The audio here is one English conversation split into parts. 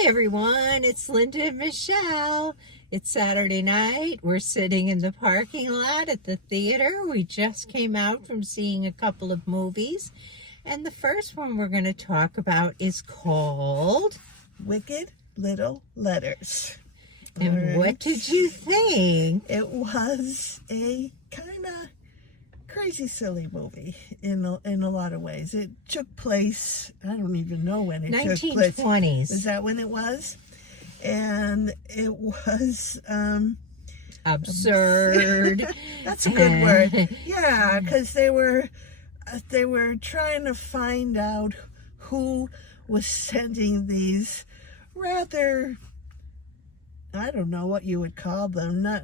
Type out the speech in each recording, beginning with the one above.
Hi everyone, it's Linda and Michelle. It's Saturday night. We're sitting in the parking lot at the theater. We just came out from seeing a couple of movies. And the first one we're going to talk about is called Wicked Little Letters. And what did you think? It was a kind of crazy, silly movie in a lot of ways. It took place, I don't even know when it took place. 1920s. Is that when it was? And it was absurd. That's a good word. Yeah, because they were trying to find out who was sending these rather, I don't know what you would call them, not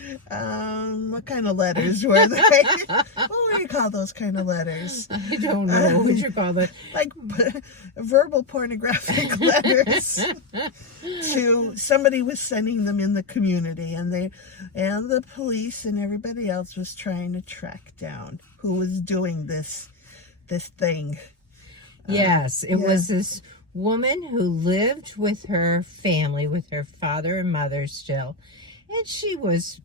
what kind of letters were they? What would you call those kind of letters? I don't know. What would you call them? Like verbal pornographic letters to somebody was sending them in the community, and the police and everybody else was trying to track down who was doing this thing. Yes, it was this woman who lived with her family, with her father and mother still. And she was,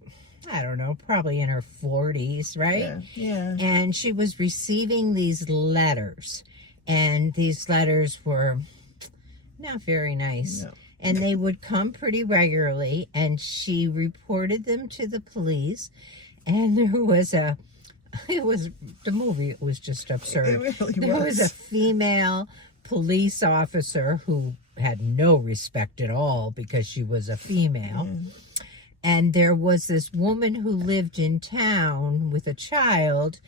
I don't know, probably in her 40s, right? Yeah. And she was receiving these letters. And these letters were not very nice. No. And they would come pretty regularly. And she reported them to the police. And the movie, it was just absurd. It really There was a female police officer who had no respect at all because she was a female. And there was this woman who lived in town with a child,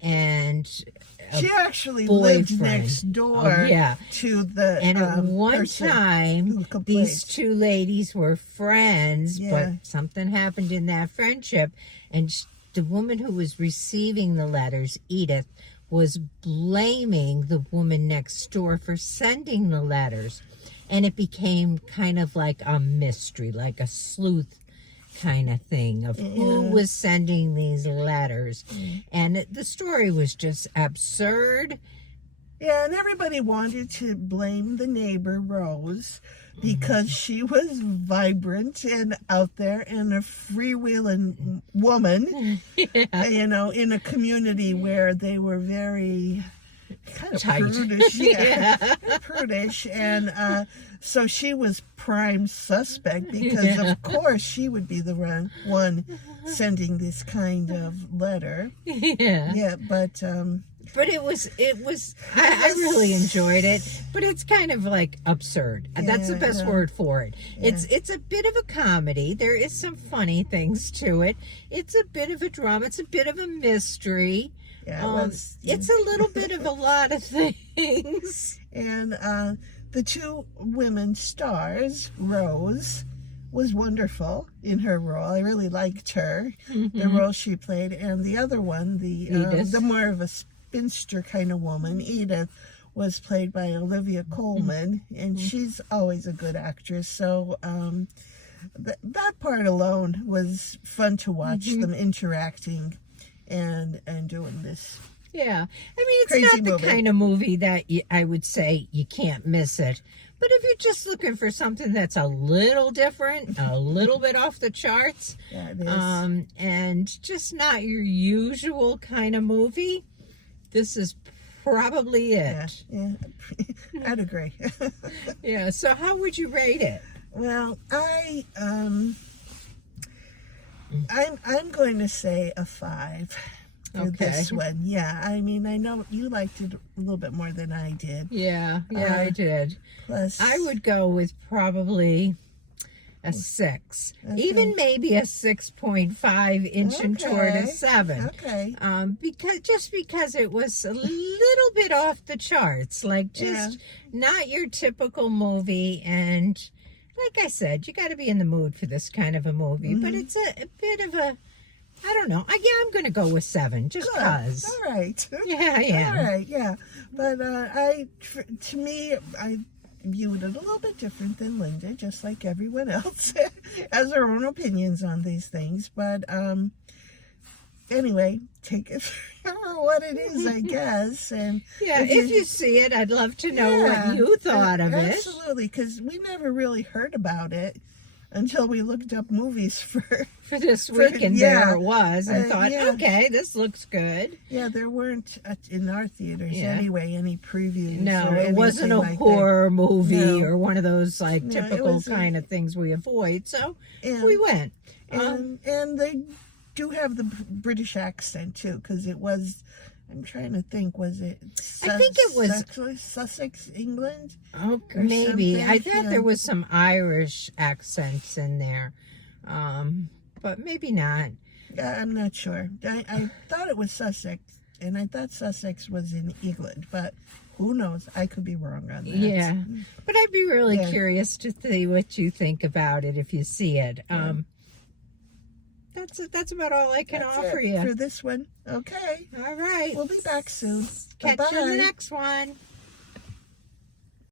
and she actually lived next door to the and at one time these two ladies were friends, but something happened in that friendship, and the woman who was receiving the letters, Edith, was blaming the woman next door for sending the letters, and it became kind of like a mystery, like a sleuth kind of thing of who was sending these letters. And the story was just absurd. Yeah, and everybody wanted to blame the neighbor, Rose, because she was vibrant and out there and a freewheeling woman, you know, in a community where they were very kind of prudish, and so she was prime suspect because of course she would be the one sending this kind of letter. But it was I really enjoyed it, but it's kind of like absurd. That's the best word for it. It's a bit of a comedy. There is some funny things to it. It's a bit of a drama. It's a bit of a mystery. It's a little bit of a lot of things. And the two women stars, Rose was wonderful in her role. I really liked her, the role she played, and the other one, the more of a spinster kind of woman, Edith, was played by Olivia Colman, and she's always a good actress. So that part alone was fun to watch, them interacting and doing this. Yeah, I mean, it's not the kind of movie that I would say you can't miss it. But if you're just looking for something that's a little different, a little bit off the charts, and just not your usual kind of movie, this is probably it. Yeah. I'd agree. Yeah, so how would you rate it? Well, I'm going to say a 5 for this one. Yeah, I mean, I know you liked it a little bit more than I did. Yeah, I did. Plus, I would go with probably a 6, even maybe a 6.5 inching toward a 7. Okay. Because it was a little bit off the charts, like just not your typical movie. And like I said, you got to be in the mood for this kind of a movie. But it's a bit of a, I don't know. I'm going to go with 7, just because. All right. Yeah. All right, yeah. But to me, I viewed it a little bit different than Linda, just like everyone else has their own opinions on these things. But anyway, take it for know what it is, I guess. And Yeah, if you see it, I'd love to know what you thought of it. Absolutely, because we never really heard about it until we looked up movies for this week, and there it was, and thought, okay, this looks good. Yeah, there weren't in our theaters anyway any previews. No, it wasn't a like horror movie or one of those like typical kind of things we avoid. So we went, and they do have the British accent too, because it was. I'm trying to think. Was it? I think it was Sussex, England. Oh, maybe. I thought there was some Irish accents in there, but maybe not. I'm not sure. I thought it was Sussex, and I thought Sussex was in England, but who knows? I could be wrong on that. Yeah, but I'd be really curious to see what you think about it if you see it. That's about all I can offer you for this one. Okay. All right. We'll be back soon. Catch you in the next one.